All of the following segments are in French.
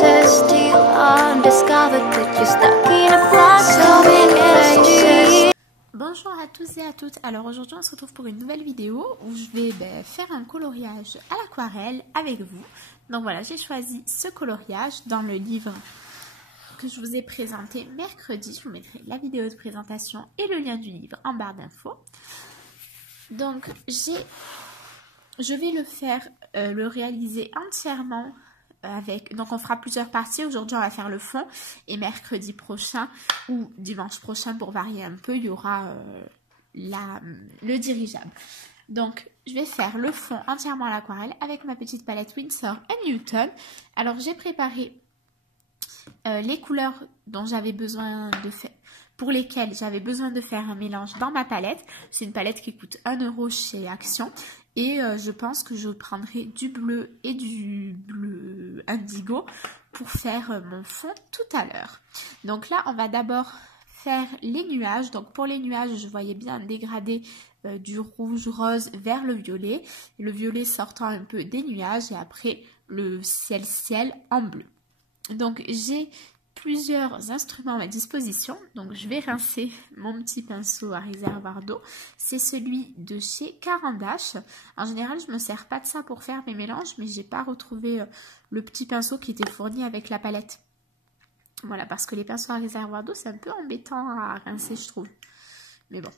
faces, still undiscovered, but you're stuck in a box. So many faces. Bonjour à tous et à toutes. Alors aujourd'hui on se retrouve pour une nouvelle vidéo où je vais faire un coloriage à l'aquarelle avec vous. Donc voilà, j'ai choisi ce coloriage dans le livre que je vous ai présenté mercredi. Je vous mettrai la vidéo de présentation et le lien du livre en barre d'infos. Donc je vais le réaliser entièrement donc on fera plusieurs parties. Aujourd'hui on va faire le fond et mercredi prochain ou dimanche prochain pour varier un peu, il y aura le dirigeable. Donc je vais faire le fond entièrement à l'aquarelle avec ma petite palette Winsor & Newton. Alors j'ai préparé les couleurs dont j'avais besoin de faire, pour lesquelles j'avais besoin de faire un mélange dans ma palette. C'est une palette qui coûte 1 € chez Action. Et je pense que je prendrai du bleu et du bleu indigo pour faire mon fond tout à l'heure. Donc là, on va d'abord faire les nuages. Donc pour les nuages, je voyais bien un dégradé du rouge rose vers le violet sortant un peu des nuages et après le ciel en bleu. Donc j'ai plusieurs instruments à ma disposition, donc je vais rincer mon petit pinceau à réservoir d'eau. C'est celui de chez Caran d'Ache. En général, je ne me sers pas de ça pour faire mes mélanges, mais j'ai pas retrouvé le petit pinceau qui était fourni avec la palette. Voilà, parce que les pinceaux à réservoir d'eau, c'est un peu embêtant à rincer, je trouve. Mais bon,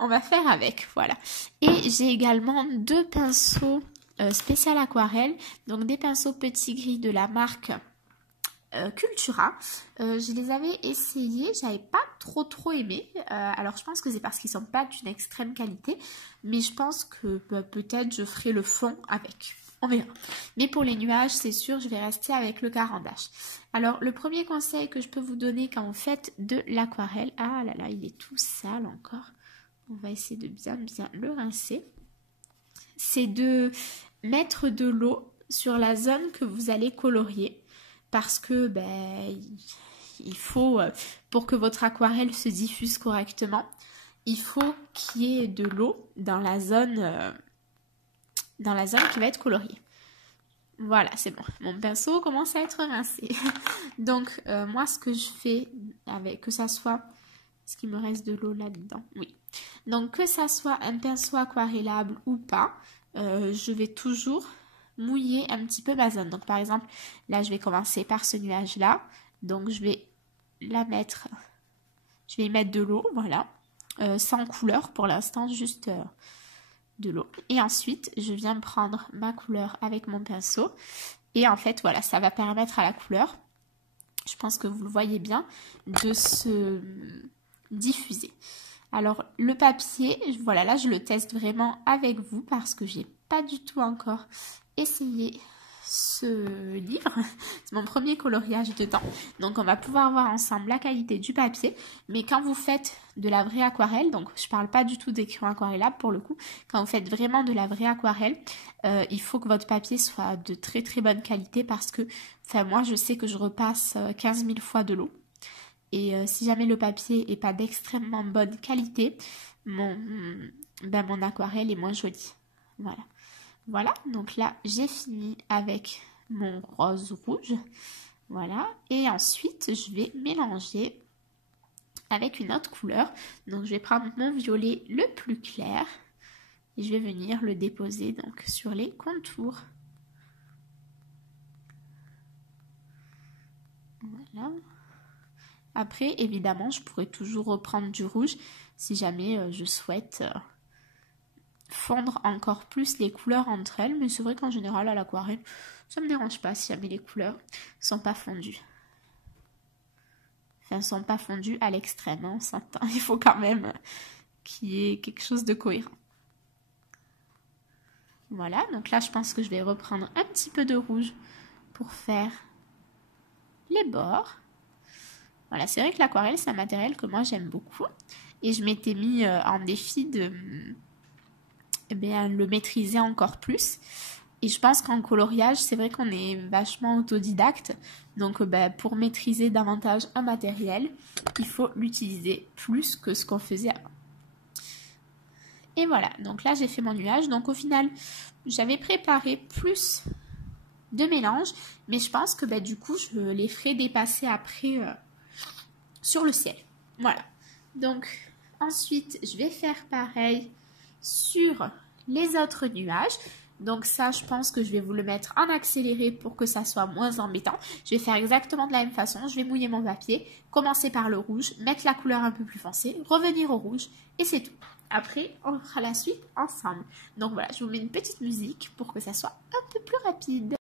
on va faire avec, voilà. Et j'ai également deux pinceaux spécial aquarelle, donc des pinceaux petits gris de la marque Cultura. Je les avais essayés, j'avais pas trop aimé. Alors je pense que c'est parce qu'ils sont pas d'une extrême qualité, mais je pense que peut-être je ferai le fond avec. On verra. Mais pour les nuages, c'est sûr, je vais rester avec le Caran d'Ache. Alors le premier conseil que je peux vous donner quand vous faites de l'aquarelle, ah là là, il est tout sale encore. On va essayer de bien le rincer. C'est de mettre de l'eau sur la zone que vous allez colorier. Parce que il faut, pour que votre aquarelle se diffuse correctement, il faut qu'il y ait de l'eau dans la zone qui va être coloriée. Voilà, c'est bon. Mon pinceau commence à être rincé. Donc, moi, ce que je fais, que ça soit... Est-ce qu'il me reste de l'eau là-dedans? Oui. Donc, que ça soit un pinceau aquarellable ou pas, je vais toujours mouiller un petit peu ma zone. Donc par exemple, là je vais commencer par ce nuage là. Donc je vais y mettre de l'eau, voilà. Sans couleur pour l'instant, juste de l'eau. Et ensuite, je viens prendre ma couleur avec mon pinceau. Et en fait, voilà, ça va permettre à la couleur, je pense que vous le voyez bien, de se diffuser. Alors le papier, voilà, là je le teste vraiment avec vous parce que j'ai pas du tout encore essayé ce livre. C'est mon premier coloriage dedans. Donc on va pouvoir voir ensemble la qualité du papier. Mais quand vous faites de la vraie aquarelle, donc je parle pas du tout des crayons aquarellables pour le coup, quand vous faites vraiment de la vraie aquarelle, il faut que votre papier soit de très bonne qualité parce que, enfin moi je sais que je repasse 15 000 fois de l'eau. Et si jamais le papier n'est pas d'extrêmement bonne qualité, mon aquarelle est moins jolie. Voilà. Voilà, donc là, j'ai fini avec mon rose rouge. Voilà. Et ensuite, je vais mélanger avec une autre couleur. Donc, je vais prendre mon violet le plus clair. Et je vais venir le déposer donc sur les contours. Voilà. Après, évidemment, je pourrais toujours reprendre du rouge si jamais je souhaite fondre encore plus les couleurs entre elles. Mais c'est vrai qu'en général, à l'aquarelle, ça ne me dérange pas si jamais les couleurs ne sont pas fondues. Enfin, ne sont pas fondues à l'extrême, hein, on s'entend. Il faut quand même qu'il y ait quelque chose de cohérent. Voilà, donc là, je pense que je vais reprendre un petit peu de rouge pour faire les bords. Voilà, c'est vrai que l'aquarelle, c'est un matériel que moi, j'aime beaucoup. Et je m'étais mis en défi de le maîtriser encore plus. Et je pense qu'en coloriage, c'est vrai qu'on est vachement autodidacte. Donc, pour maîtriser davantage un matériel, il faut l'utiliser plus que ce qu'on faisait avant. Et voilà, donc là, j'ai fait mon nuage. Donc, au final, j'avais préparé plus de mélange, mais je pense que du coup je les ferai dépasser après sur le ciel. Voilà, donc ensuite je vais faire pareil sur les autres nuages. Donc ça, je pense que je vais vous le mettre en accéléré pour que ça soit moins embêtant. Je vais faire exactement de la même façon. Je vais mouiller mon papier, commencer par le rouge, mettre la couleur un peu plus foncée, revenir au rouge et c'est tout. Après, on fera la suite ensemble. Donc voilà, je vous mets une petite musique pour que ça soit un peu plus rapide.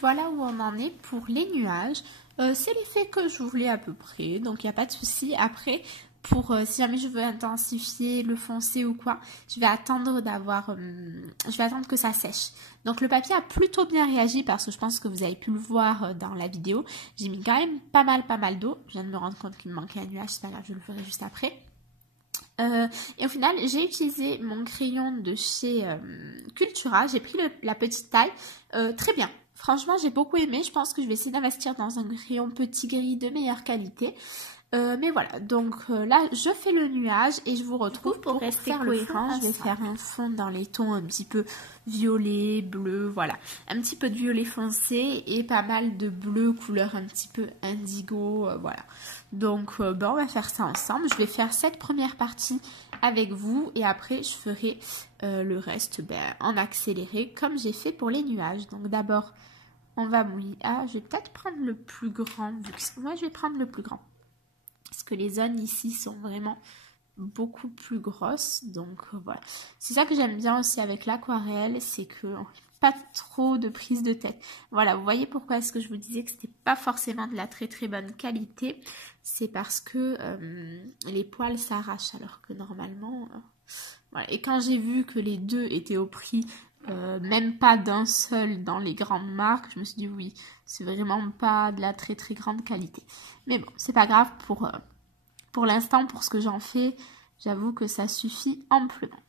voilà où on en est pour les nuages. C'est l'effet que je voulais à peu près, donc il n'y a pas de souci. Après, pour si jamais je veux intensifier le foncé ou quoi, je vais attendre que ça sèche. Donc le papier a plutôt bien réagi parce que je pense que vous avez pu le voir dans la vidéo. J'ai mis quand même pas mal d'eau. Je viens de me rendre compte qu'il me manquait un nuage, c'est pas grave, je le ferai juste après. Et au final, j'ai utilisé mon crayon de chez Cultura. J'ai pris la petite taille. Très bien. Franchement, j'ai beaucoup aimé. Je pense que je vais essayer d'investir dans un crayon petit gris de meilleure qualité. Mais voilà, donc là, je fais le nuage et je vous retrouve pour rester cohérent. Je vais faire un fond dans les tons un petit peu violet, bleu, voilà. Un petit peu de violet foncé et pas mal de bleu couleur un petit peu indigo, voilà. Donc, ben, on va faire ça ensemble. Je vais faire cette première partie avec vous et après, je ferai le reste en accéléré comme j'ai fait pour les nuages. Donc, d'abord, on va mouiller. Ah, je vais peut-être prendre le plus grand. Moi, je vais prendre le plus grand. Parce que les zones ici sont vraiment beaucoup plus grosses. Donc voilà. C'est ça que j'aime bien aussi avec l'aquarelle. C'est que pas trop de prise de tête. Voilà, vous voyez pourquoi est-ce que je vous disais que c'était pas forcément de la très très bonne qualité. C'est parce que les poils s'arrachent alors que normalement... voilà. Et quand j'ai vu que les deux étaient au prix... même pas d'un seul dans les grandes marques, je me suis dit oui, c'est vraiment pas de la très très grande qualité. Mais bon, c'est pas grave pour l'instant, pour ce que j'en fais, j'avoue que ça suffit amplement.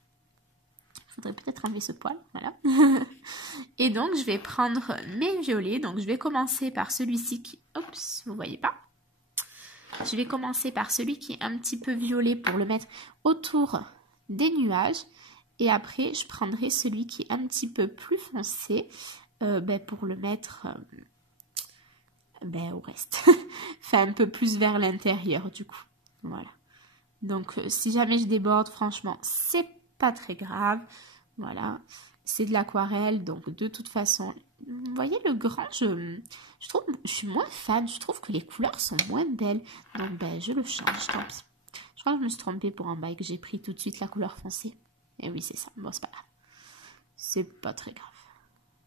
Il faudrait peut-être enlever ce poil, voilà. Et donc, je vais prendre mes violets. Donc, je vais commencer par celui-ci qui... Oups, vous voyez pas. Je vais commencer par celui qui est un petit peu violet pour le mettre autour des nuages. Et après, je prendrai celui qui est un petit peu plus foncé pour le mettre au reste. Enfin, un peu plus vers l'intérieur du coup. Voilà. Donc, si jamais je déborde, franchement, c'est pas très grave. Voilà. C'est de l'aquarelle, donc de toute façon... Vous voyez, le grand, je suis moins fan. Je trouve que les couleurs sont moins belles. Donc, je le change, tant pis. Je crois que je me suis trompée pour un bail que j'ai pris tout de suite la couleur foncée. Et oui, c'est ça. Bon, c'est pas grave. C'est pas très grave.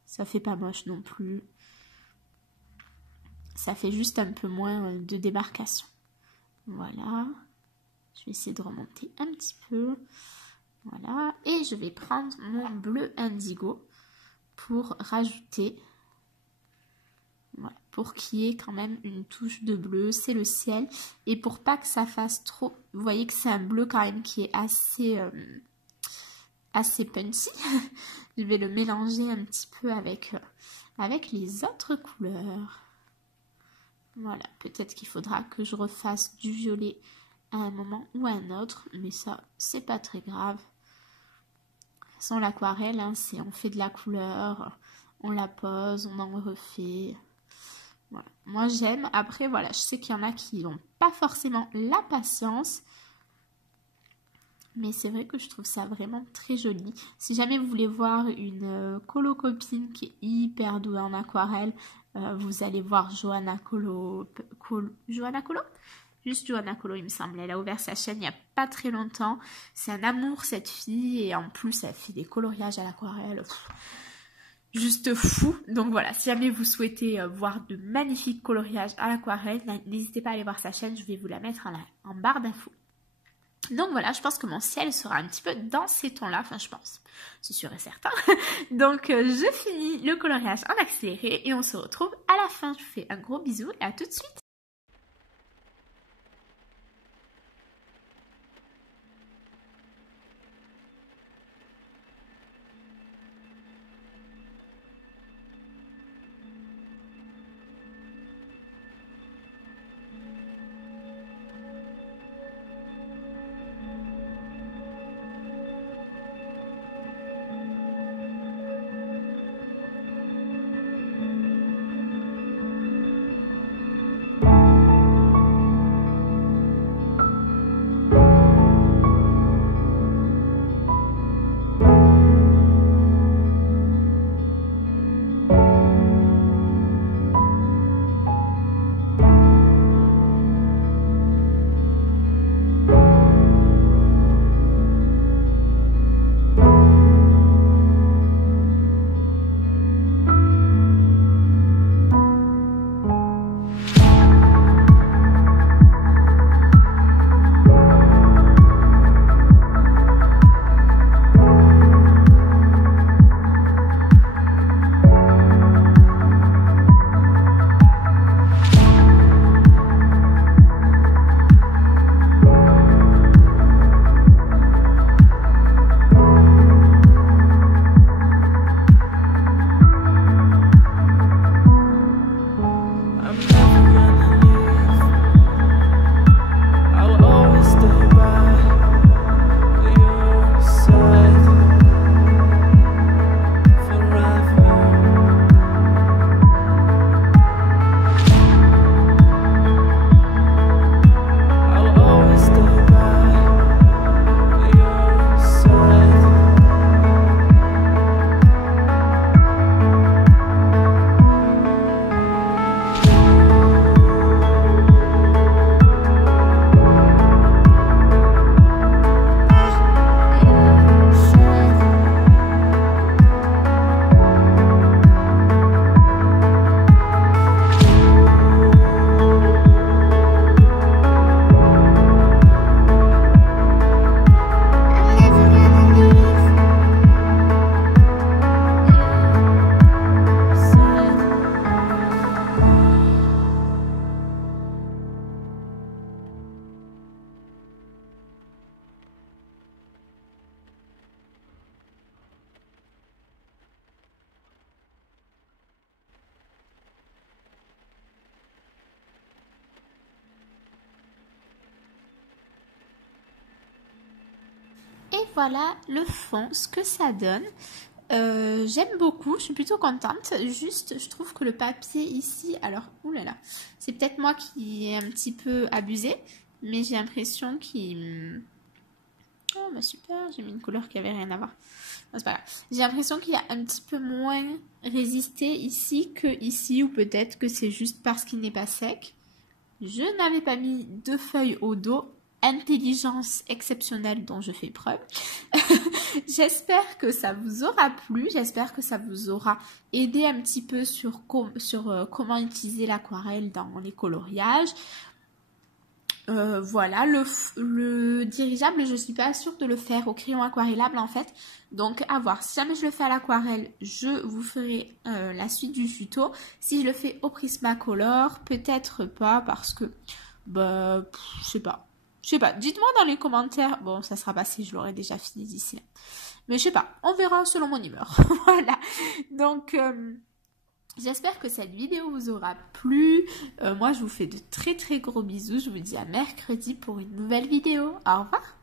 Ça fait pas moche non plus. Ça fait juste un peu moins de démarcation. Voilà. Je vais essayer de remonter un petit peu. Voilà. Et je vais prendre mon bleu indigo pour rajouter. Voilà. Pour qu'il y ait quand même une touche de bleu. C'est le ciel. Et pour pas que ça fasse trop... Vous voyez que c'est un bleu quand même qui est assez punchy. Je vais le mélanger un petit peu avec les autres couleurs. Voilà, peut-être qu'il faudra que je refasse du violet à un moment ou à un autre, mais ça, c'est pas très grave. De toute façon, l'aquarelle, hein, c'est on fait de la couleur, on la pose, on en refait. Voilà. Moi, j'aime. Après, voilà, je sais qu'il y en a qui n'ont pas forcément la patience. Mais c'est vrai que je trouve ça vraiment très joli. Si jamais vous voulez voir une colo copine qui est hyper douée en aquarelle, vous allez voir Johanna Colo. Johanna Colo? Juste Johanna Colo, il me semble. Elle a ouvert sa chaîne il n'y a pas très longtemps. C'est un amour, cette fille. Et en plus, elle fait des coloriages à l'aquarelle. Juste fou. Donc voilà, si jamais vous souhaitez voir de magnifiques coloriages à l'aquarelle, n'hésitez pas à aller voir sa chaîne. Je vais vous la mettre en barre d'infos. Donc voilà, je pense que mon ciel sera un petit peu dans ces tons-là. Enfin, je pense. C'est sûr et certain. Donc, je finis le coloriage en accéléré et on se retrouve à la fin. Je vous fais un gros bisou et à tout de suite. I'm never gonna leave. I will always stay by your side forever. I will always stay by your side. Et voilà le fond, ce que ça donne. J'aime beaucoup, je suis plutôt contente. Juste, je trouve que le papier ici, alors, oulala, c'est peut-être moi qui ai un petit peu abusé, mais j'ai l'impression qu'il... Oh, bah super, j'ai mis une couleur qui avait rien à voir. Non, c'est pas grave. J'ai l'impression qu'il y a un petit peu moins résisté ici que ici, ou peut-être que c'est juste parce qu'il n'est pas sec. Je n'avais pas mis de feuilles au dos. Intelligence exceptionnelle dont je fais preuve. J'espère que ça vous aura plu, j'espère que ça vous aura aidé un petit peu sur comment utiliser l'aquarelle dans les coloriages. Voilà, le dirigeable, je suis pas sûre de le faire au crayon aquarellable en fait. Donc à voir, si jamais je le fais à l'aquarelle, je vous ferai la suite du tuto. Si je le fais au Prismacolor, peut-être pas parce que, bah, je sais pas. Je sais pas, dites-moi dans les commentaires. Bon, ça sera passé, je l'aurai déjà fini d'ici là. Mais je sais pas, on verra selon mon humeur. Voilà. Donc, j'espère que cette vidéo vous aura plu. Moi, je vous fais de très très gros bisous. Je vous dis à mercredi pour une nouvelle vidéo. Au revoir.